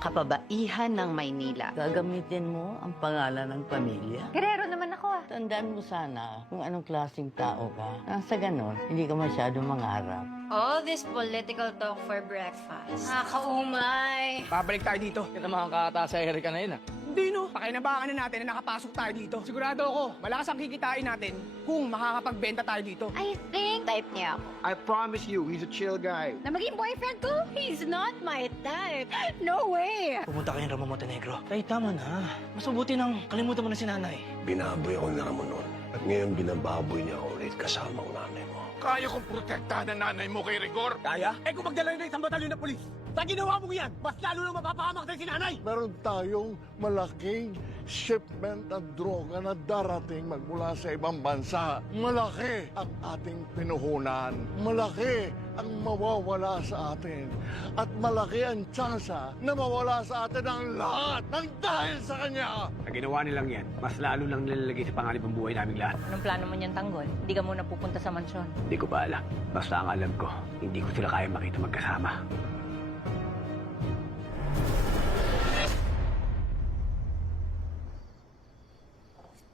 kapabaihan ng Maynila. Gagamitin mo ang pangalan ng pamilya. Guerrero naman ako ah. Tandaan mo sana kung anong klaseng tao ka. Nang sa ganon, hindi ka masyadong mangarap. All this political talk for breakfast. Nakakaumay. Babalik tayo dito. Yan ang mga kakata sa Erika na yun, ah. Hindi no, pakinabangan na natin na nakapasok tayo dito. Sigurado ako, malakas ang kikitain natin kung makakapagbenta tayo dito. I think type niya ako. I promise you, he's a chill guy. Na maging boyfriend ko? He's not my type. No way. Pumunta kayong Ramon Montenegro. Ay, tama na. Mas mabuti nang kalimutan mo na si nanay. Binaboy ako ni Ramon noon. At ngayon binababoy niya ako ulit kasama ang nanay mo. Kaya kong protektahan ang nanay mo kay Rigor. Kaya? Eh kung magdala yun ng isang batalyon na polis, sa ginawa mo yan, mas lalo nang mapapahamak tayo si nanay. Meron tayong malaking shipment ng droga na darating magmula sa ibang bansa. Malaki ang ating pinuhunan. Malaki ang mawawala sa atin. At malaki ang tsansa na mawala sa atin ang lahat ng dahil sa kanya. Sa ginawa nilang yan, mas lalo lang nilalagay sa pangalip ang buhay naming lahat. Anong plano mo niyan, Tanggol? Hindi ka muna pupunta sa mansyon. Hindi ko pa alam. Basta ang alam ko, hindi ko sila kaya makita magkasama.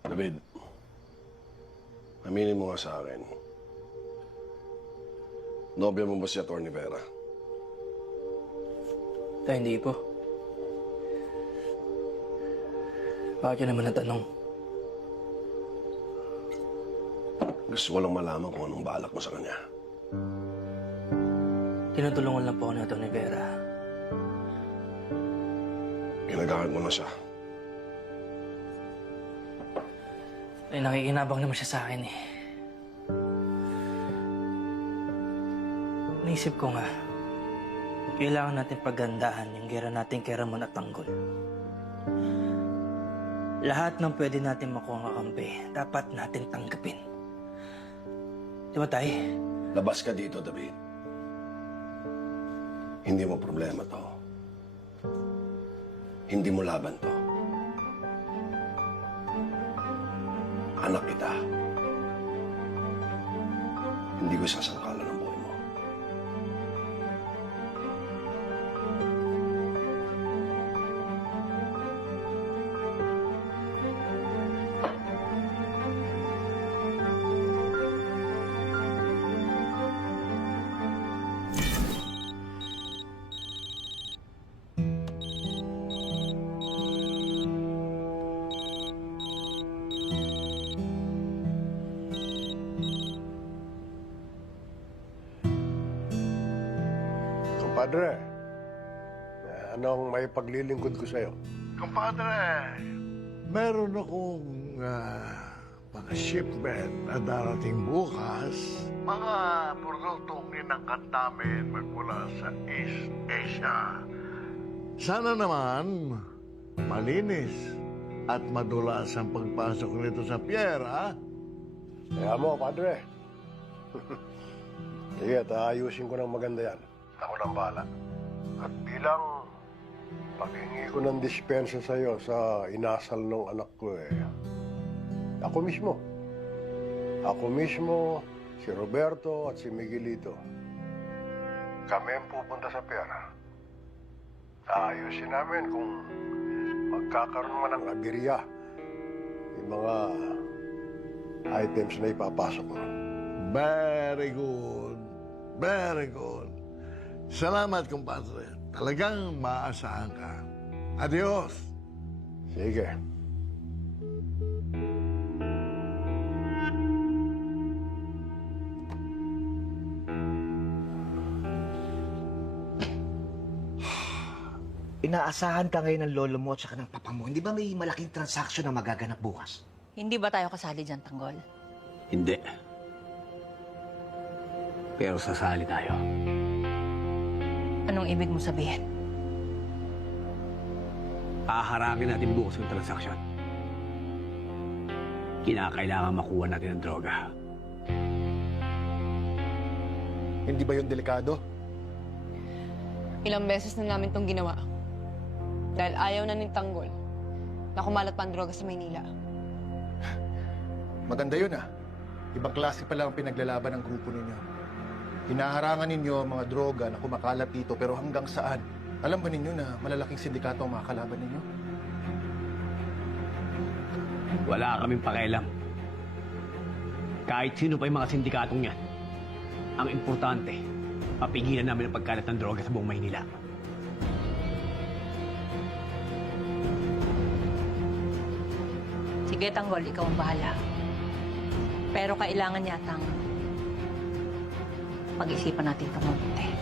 David, aminin mo nga sa akin. Nobya mo ba si Atty. Vera? Hindi po. Bakit yun naman natanong? Gusto ko lang malaman kung anong balak mo sa kanya. Tinutulungan lang po ako ni Atty. Vera. Ginagamit mo na siya. Ay, nakikinabang naman siya sa akin eh. Naisip ko nga, kailangan natin pagandahan yung gera natin kay Ramon at Tanggol. Lahat ng pwede natin makuha ng kakampi, dapat natin tanggapin. Di ba, Tay? Labas ka dito, David. Hindi mo problema to. Hindi mo laban to. Anak kita. Hindi ko sasangkalan ng buhay mo. Compadre, anong may paglilingkod ko sa'yo? Compadre, meron akong mga shipment na darating bukas. Mga produktong inangkat namin magmula sa East Asia. Sana naman malinis at madulas ang pagpasok nito sa pier, ha? Kaya mo, Padre. Sige, ayusin ko ng maganda yan. Ako nang bahala. At bilang paghingi ko ng dispensa sa'yo sa inasal ng anak ko ako mismo, si Roberto at si Miguelito. Kami ang pupunta sa pera. Ayusin namin kung magkakaroon man ng aberya yung mga items na ipapasok mo. Very good. Very good. Salamat, compadre. Talagang maaasahan ka. Adios. Sige. Inaasahan ka ngayon ng lolo mo at saka ng papa mo. Hindi ba may malaking transaksyon na magaganap bukas? Hindi ba tayo kasali dyan, Tanggol? Hindi. Pero sasali tayo. Anong ibig mo sabihin? Haharangin natin bukas yung transaksyon. Kinakailangan makuha natin ang droga. Hindi ba yun delikado? Ilang beses na namin itong ginawa. Dahil ayaw na ni Tanggol na kumalat pa ang droga sa Maynila. Maganda yun, ah. Ibang klase pa lang ang pinaglalaban ng grupo ninyo. Hinaharangan ninyo ang mga droga na kumakalat dito, pero hanggang saan? Alam ba ninyo na malalaking sindikato ang mga kalaban ninyo? Wala kaming pakialam. Kahit sino pa yung mga sindikatong yan. Ang importante, papigilan namin ang pagkalat ng droga sa buong Maynila. Sige, Tanggol, ikaw ang bahala. Pero kailangan yatang pag-isipan natin ito mabuti.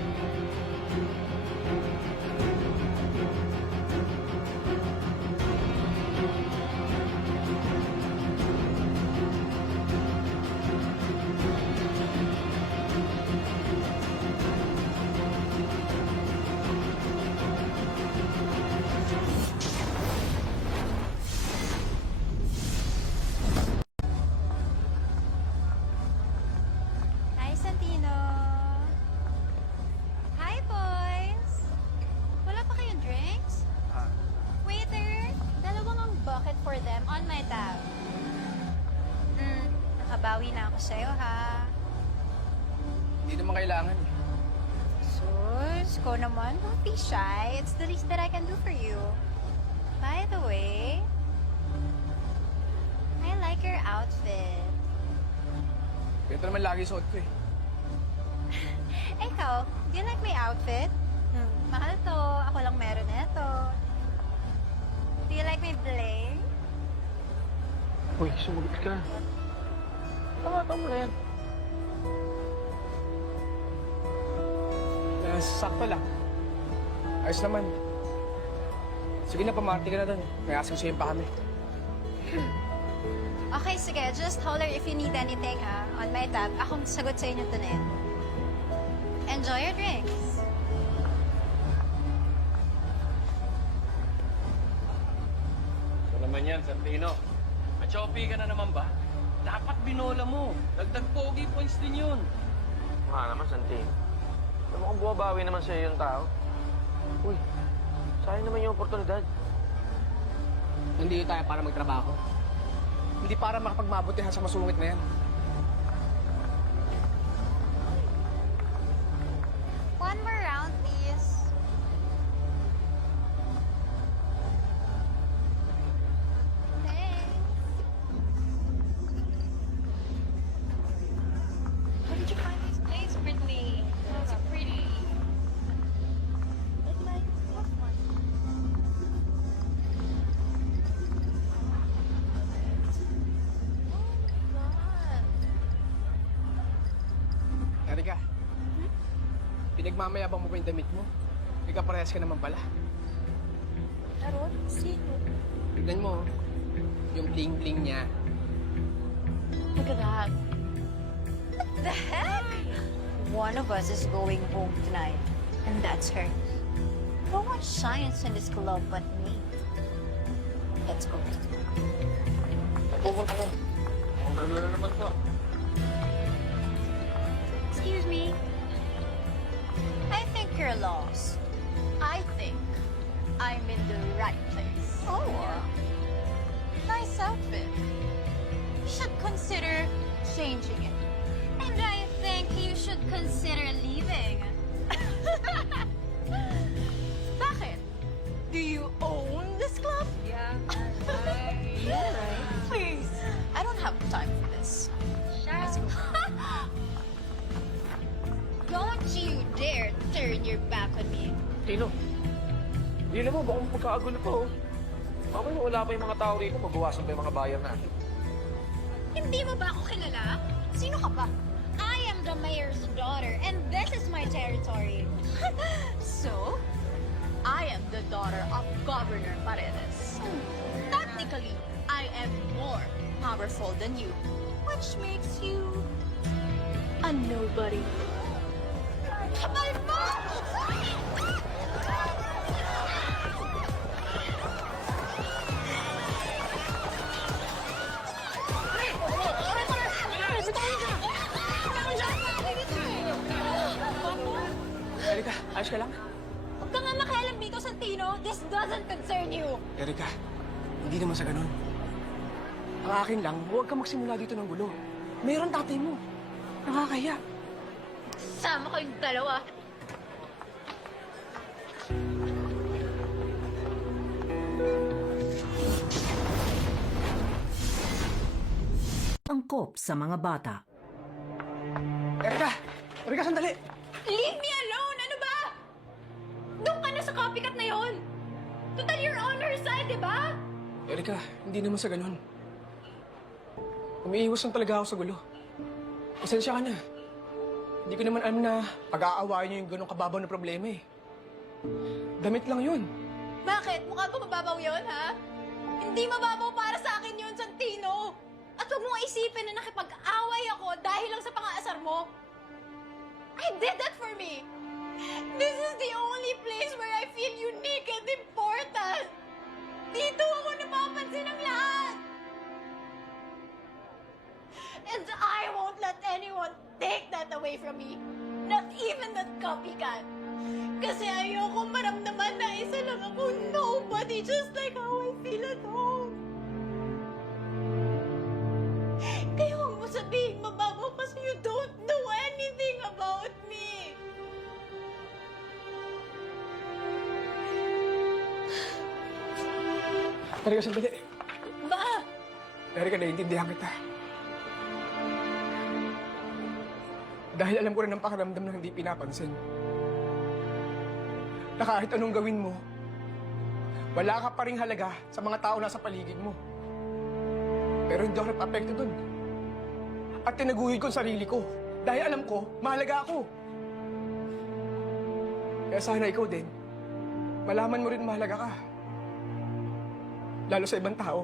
Hi, Santino. Hi, boys. Wala pa kayong drinks? Waiter, dalawang ang bucket for them on my tab. Nakabawi na ako sa'yo, ha? Hindi naman kailangan eh. Sus, ko naman, don't be shy. It's the least that I can do for you. By the way, I like your outfit. Ito naman lagi suot ko eh. Ikaw, do you like my outfit? Mahal to. Ako lang meron nito. Do you like my bling? Uy, sumagot ka. Tama mo na yan. Sakto lang. Ayos naman. Sige na, pamati ka na doon. May asasuyin pa kami. Okay, sige. Just holler if you need anything, ha? On my tab. Akong sagot sa inyo tunin. Enjoy your drinks. Ito naman yan, Santino. Machoppy ka na naman ba? Dapat binola mo. Dagdag pogi points din yun. Naman, Santino. Alam mo kung bumabawi naman sa'yo yung tao. Uy, sayang naman yung oportunidad. Hindi tayo para magtrabaho. Hindi para makapagmabutihan sa masungit na yan. One more round, please. Thanks. How did you find this place, Brittany? So pretty. It's my first one. Erika, pinagmamayabang mo ba yung damit mo? Ikaw parehas ka naman pala. Aron, sino? Tignan mo, yung bling-bling niya. Look at that. What the heck? One of us is going home tonight, and that's her. No one shines in this club but me. Let's go. Pupunta ko. Ang gano'n na naman to. Excuse me. I think you're lost. I think I'm in the right place. Oh. Nice outfit. You should consider changing it. And I think you should consider leaving. Bakit? Do you own this club? Yeah, Yeah, right. Please. I don't have time for this. Let's go. Don't you dare turn your back on me. Tino, hindi naman baka magkakagulo pa, oh. Mamaya wala pa yung mga tao rito, magbawasan pa yung mga bayan natin. Hindi mo ba ako kilala? Sino ka ba? I am the mayor's daughter, and this is my territory. So, I am the daughter of Governor Paredes. Technically, I am more powerful than you, which makes you a nobody. My mom! Erika, ayos ka lang? Huwag ka nga makialam dito, Santino. This doesn't concern you. Erika, hindi naman sa ganun. Ang akin lang, huwag ka magsimula dito ng gulo. Mayroon tatay mo. Nakakahiya. Sama kayong dalawa. angkop sa mga bata. Erika! Erika, sandali! Leave me alone! Ano ba? Doon ka na sa copycat na yon. Total, you're on her side, di ba? Erika, hindi naman sa ganun. Umiiwas lang talaga ako sa gulo. Pasensya ka na. Hindi ko naman alam na pag-aawain niyo yung ganong kababaw na problema eh. Damit lang yun. Bakit? Mukha ba mababaw yon, ha? Hindi mababaw para sa akin yun, Santino! At huwag mong isipin na nakipag-away ako dahil lang sa pang-aasar mo. I did that for me! This is the only place where I feel unique and important! Dito ako napapansin ng lahat! And I won't let anyone take that away from me! Not even that copycat! Kasi ayoko maramdaman na isa lang ako nobody, just like how I feel at home. Kaya huwag mo sabihin mababaw kasi you don't know anything about me. Erika, sandali. Ba? Erika, naiintindihan kita. Dahil alam ko rin ang pakiramdam na hindi pinapansin. Na kahit anong gawin mo, wala ka pa ring halaga sa mga tao na sa paligid mo. Pero hindi ako napapekto dun. At tinaguhid ko ang sarili ko. Dahil alam ko, mahalaga ako. Kaya sana ikaw din, malaman mo rin mahalaga ka. Lalo sa ibang tao.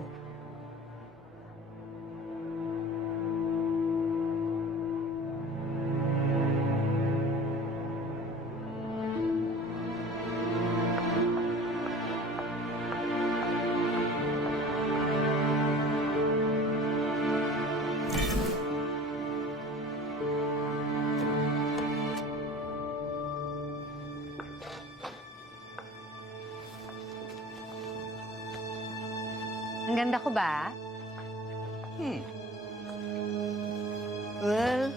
Ang ganda ko ba? Well,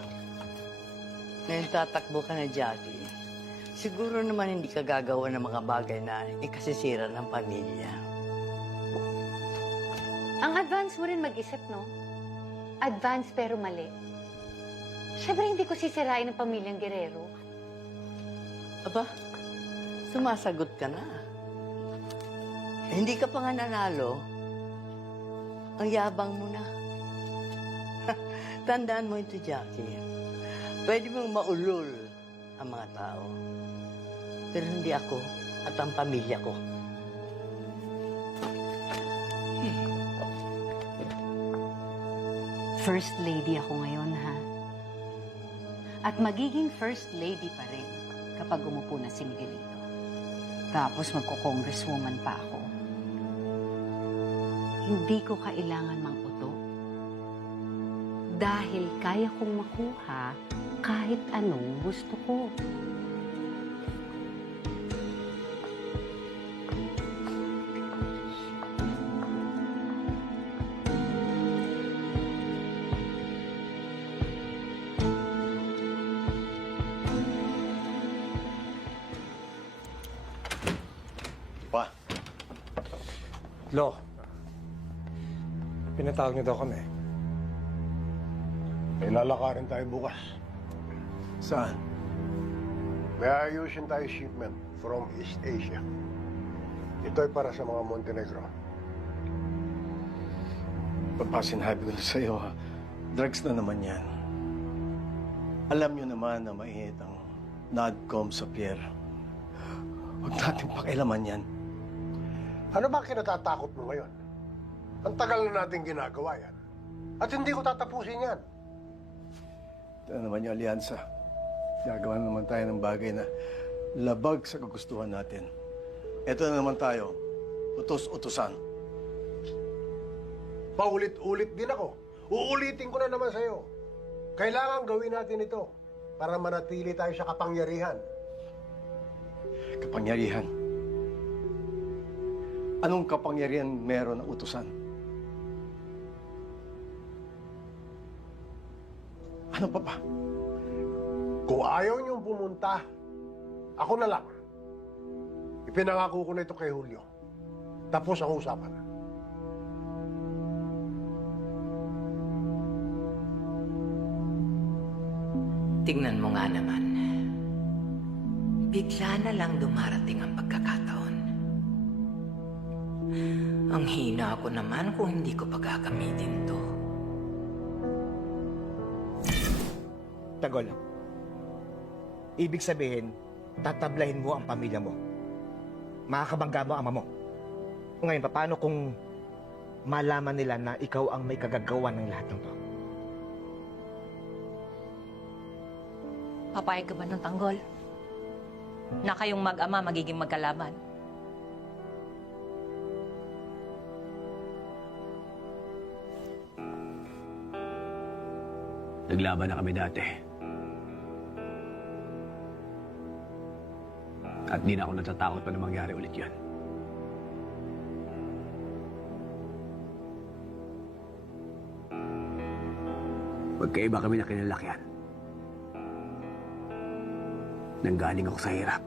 ngayon tatakbo ka na, Jackie. Siguro naman hindi ka gagawa ng mga bagay na ikasisira ng pamilya. Ang advance mo rin mag-isip, no? Advance pero mali. Siyempre hindi ko sisirain ang pamilyang Guerrero. Aba, sumasagot ka na. Hindi ka pa nga nanalo. Ang yabang mo na. Tandaan mo ito, Jackie. Pwede mong maulol ang mga tao. Pero hindi ako at ang pamilya ko. First lady ako ngayon, ha? At magiging first lady pa rin kapag umupo na si Miguelito. Tapos magko-congresswoman pa ako. Hindi ko kailangan mang-uto. Dahil kaya kong makuha kahit anong gusto ko. Pa. Lo, pinatawag niyo daw kami. May lalakarin tayo bukas. Saan? May ayusin tayo shipment from East Asia. Ito ay para sa mga Montenegro. Papasinabi ko na sa'yo, ha? Drugs na naman yan. Alam niyo naman na mainit ang NADCOM sa Pierre. Huwag natin pakialaman yan. Ano ba kinatatakot mo ngayon? Ang tagal na natin ginagawa yan. At hindi ko tatapusin yan. Ito na naman yung alyansa. Gagawa na naman tayo ng bagay na labag sa kagustuhan natin. Ito na naman tayo, utos-utusan. Paulit-ulit din ako. Uulitin ko na naman sa'yo. Kailangan gawin natin ito para manatili tayo sa kapangyarihan. Kapangyarihan? Anong kapangyarihan meron ng utusan? Ano pa ba? Kung ayaw niyong pumunta, ako na lang. Ipinangako ko na ito kay Julio. Tapos ang usapan. Tingnan mo nga naman. Bigla na lang dumarating ang pagkakataon. Ang hina ako naman kung hindi ko pagkakamitin to. Tagol. Ibig sabihin, tatablahin mo ang pamilya mo. Makakabangga mo ang ama mo. Ngayon, paano kung malaman nila na ikaw ang may kagagawa ng lahat ng to? Papayag ka ba ng Tanggol? Na kayong mag-ama magiging magkalaban? Naglaban na kami dati. At di na ako natatakot pa na mangyari ulit yun. Magkaiba kami na kinalakihan. Nanggaling ako sa hirap.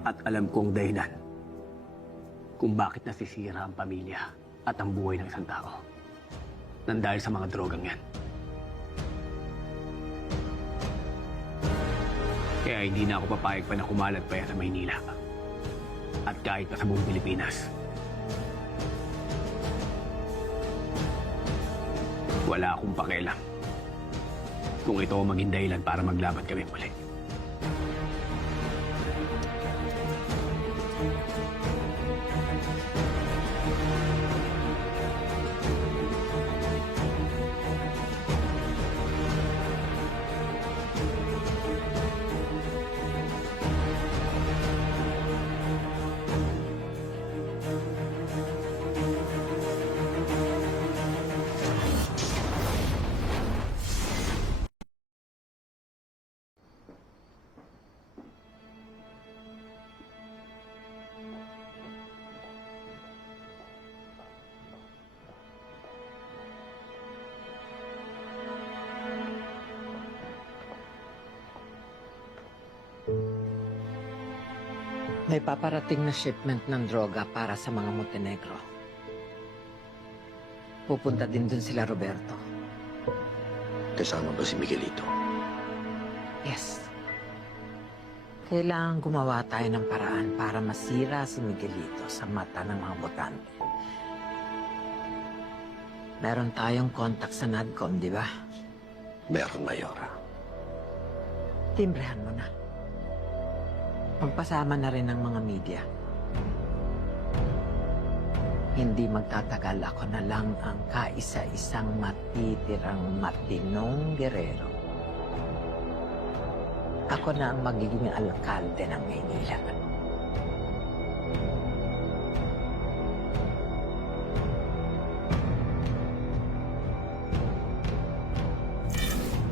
At alam kong dahilan kung bakit nasisira ang pamilya at ang buhay ng isang tao. Nang dahil sa mga drogang yan. Kaya hindi na ako papayag pa na kumalat pa yan sa Maynila. At kahit pa sa buong Pilipinas. Wala akong pakialam kung ito ang maging dahilan para maglaban kami muli. May paparating na shipment ng droga para sa mga Montenegro. Pupunta din dun sila Roberto. Kasama ba si Miguelito? Yes. Kailangan gumawa tayo ng paraan para masira si Miguelito sa mata ng mga botante. Meron tayong contact sa NADCOM, di ba? Meron, Mayora. Timbrehan mo na. Magpasama na rin ng mga media. Hindi magtatagal, ako na lang ang kaisa-isang matitirang matinong gerero. Ako na ang magiging alkalde ng Maynila.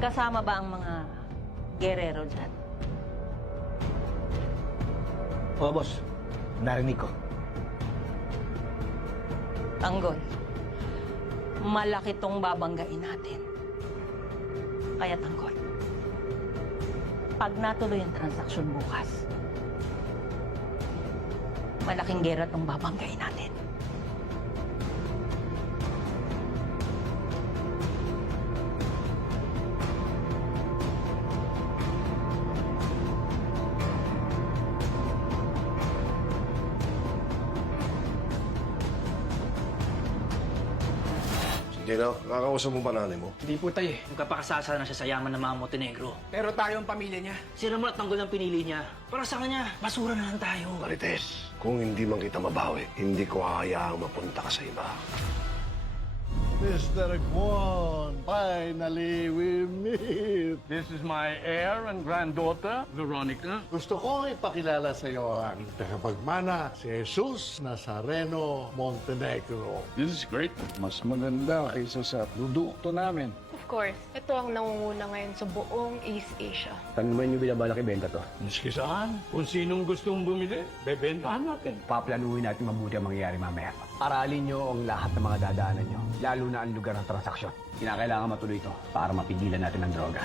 Kasama ba ang mga gerero dyan? Oo, boss. Narinig ko. Tanggol, malaki tong babanggain natin. Kaya Tanggol, pag natuloy ang transaksyon bukas, malaking gera tong babanggain natin. Dino, nakakausap mo ba nanay mo? Hindi po tayo eh. Magkapakasasa na siya sa yaman ng mga Montenegro. Pero tayo ang pamilya niya. Sira mo at Tanggol ang pinili niya. Para sa kanya, basura na lang tayo. Marites, kung hindi man kita mabawi, hindi ko hahayaang mapunta ka sa iba. Mr. Kwon, finally we meet. This is my heir and granddaughter, Veronica. Gusto ko ipakilala sa iyo ang tagapagmana, si Jesus Nazareno Montenegro. This is great. Mas maganda kaysa sa produkto namin. Of course, ito ang nangunguna ngayon sa buong East Asia. Saan naman yung binabalak ibenta to? Miski saan? Kung sinong gustong bumili, bebentahan natin. Paplanuhin natin mabuti ang mangyayari mamaya. Aralin nyo ang lahat ng mga dadaanan nyo, lalo na ang lugar ng transaksyon. Kinakailangan matuloy ito para mapigilan natin ang droga.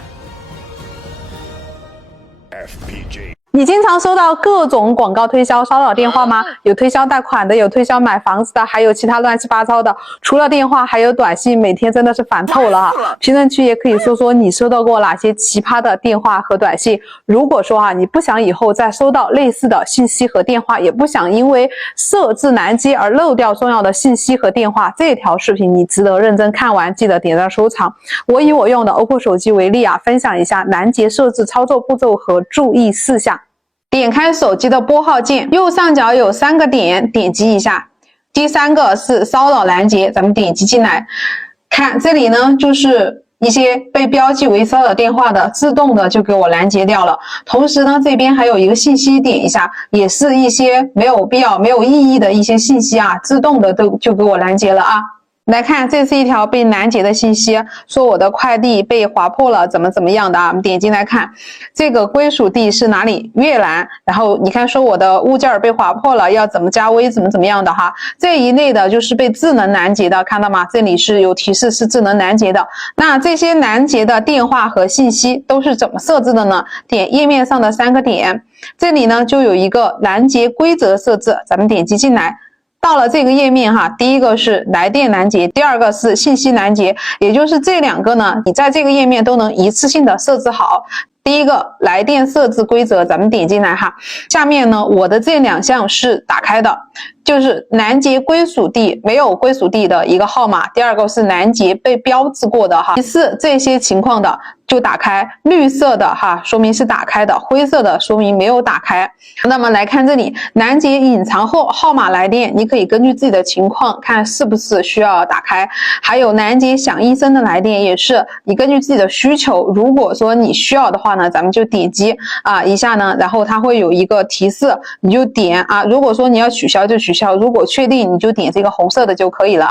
FPJ. 你经常收到各种广告推销骚扰电话吗？有推销贷款的，有推销买房子的，还有其他乱七八糟的。除了电话，还有短信，每天真的是烦透了哈。评论区也可以说说你收到过哪些奇葩的电话和短信。如果说你不想以后再收到类似的信息和电话，也不想因为设置难接而漏掉重要的信息和电话，这条视频你值得认真看完，记得点赞收藏。我以我用的 OPPO 手机为例分享一下拦截设置操作步骤和注意事项。点开手机的拨号键，右上角有3个点，点击一下。第3个是骚扰拦截，咱们点击进来。看这里呢，就是一些被标记为骚扰电话的，自动的就给我拦截掉了。同时呢，这边还有一个信息，点一下，也是一些没有必要、没有意义的一些信息自动的就给我拦截了来看，这是一条被拦截的信息，说我的快递被划破了，怎么样的我们点进来看，这个归属地是哪里？越南。然后你看说我的物件被划破了，要怎么加微，怎么样的这一类的就是被智能拦截的，看到吗？这里是有提示是智能拦截的。那这些拦截的电话和信息都是怎么设置的呢？点页面上的3个点，这里呢就有一个拦截规则设置，咱们点击进来。到了这个页面第一个是来电拦截，第2个是信息拦截，也就是这2个呢，你在这个页面都能一次性的设置好。第一个来电设置规则，咱们点进来下面呢，我的这2项是打开的，就是拦截归属地没有归属地的一个号码，第2个是拦截被标志过的提示这些情况的就打开，绿色的说明是打开的，灰色的说明没有打开。那么来看这里，拦截隐藏后号码来电，你可以根据自己的情况看是不是需要打开。还有拦截响一声的来电，也是你根据自己的需求，如果说你需要的话呢，咱们就点击一下呢，然后它会有一个提示，你就点如果说你要取消就取消，如果确定你就点这个红色的就可以了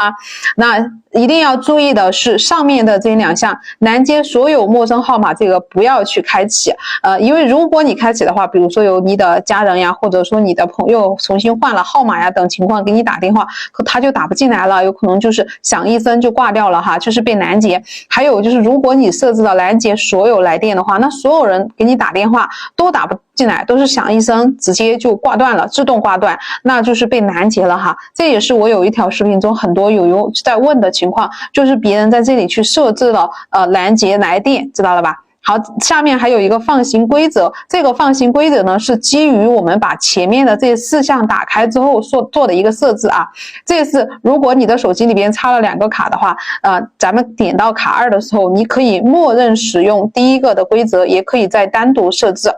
那一定要注意的是上面的这2项，拦截所有陌生号码这个不要去开启因为如果你开启的话，比如说有你的家人呀，或者说你的朋友重新换了号码呀等情况给你打电话，可他就打不进来了，有可能就是响一声就挂掉了就是被拦截。还有就是如果你设置了拦截所有来电的话，那所有人给你打电话都打不进来，都是响一声直接就挂断了，自动挂断，那就是被拦截了这也是我有一条视频中很多友友在问的情况，就是别人在这里去设置了拦截来电，知道了吧？好，下面还有一个放行规则，这个放行规则呢是基于我们把前面的这4项打开之后做的一个设置这是如果你的手机里边插了2个卡的话咱们点到卡2的时候，你可以默认使用第1个的规则，也可以再单独设置。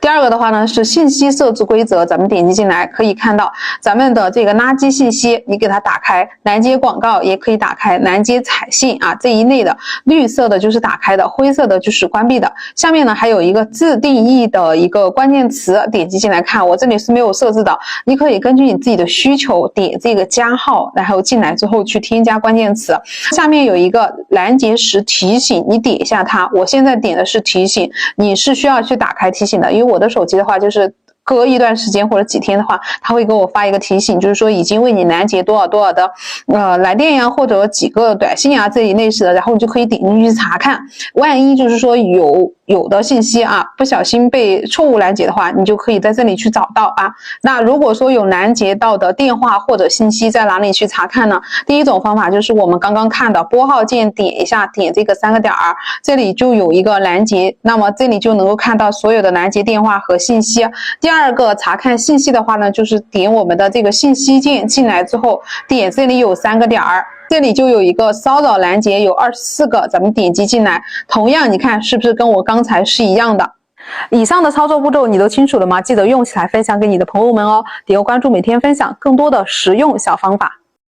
第2个的话呢是信息设置规则，咱们点击进来可以看到咱们的这个垃圾信息，你给它打开，拦截广告也可以打开，拦截彩信这一类的，绿色的就是打开的，灰色的就是关闭的。下面呢还有一个自定义的一个关键词，点击进来看，我这里是没有设置的，你可以根据你自己的需求点这个加号，然后进来之后去添加关键词。下面有一个拦截时提醒，你点一下它，我现在点的是提醒，你是需要去打开提醒的，因为我的手机的话就是隔一段时间或者几天的话，他会给我发一个提醒，就是说已经为你拦截多少多少的来电呀，或者几个短信这一类似的，然后你就可以点进去查看，万一就是说有的信息不小心被错误拦截的话，你就可以在这里去找到那如果说有拦截到的电话或者信息，在哪里去查看呢？第一种方法就是我们刚刚看的拨号键，点一下，点这个3个点这里就有一个拦截，那么这里就能够看到所有的拦截电话和信息。第2个查看信息的话呢，就是点我们的这个信息键，进来之后点这里有3个点这里就有一个骚扰拦截，有24个，咱们点击进来，同样你看是不是跟我刚才是一样的？以上的操作步骤你都清楚了吗？记得用起来分享给你的朋友们哦，点个关注，每天分享更多的实用小方法。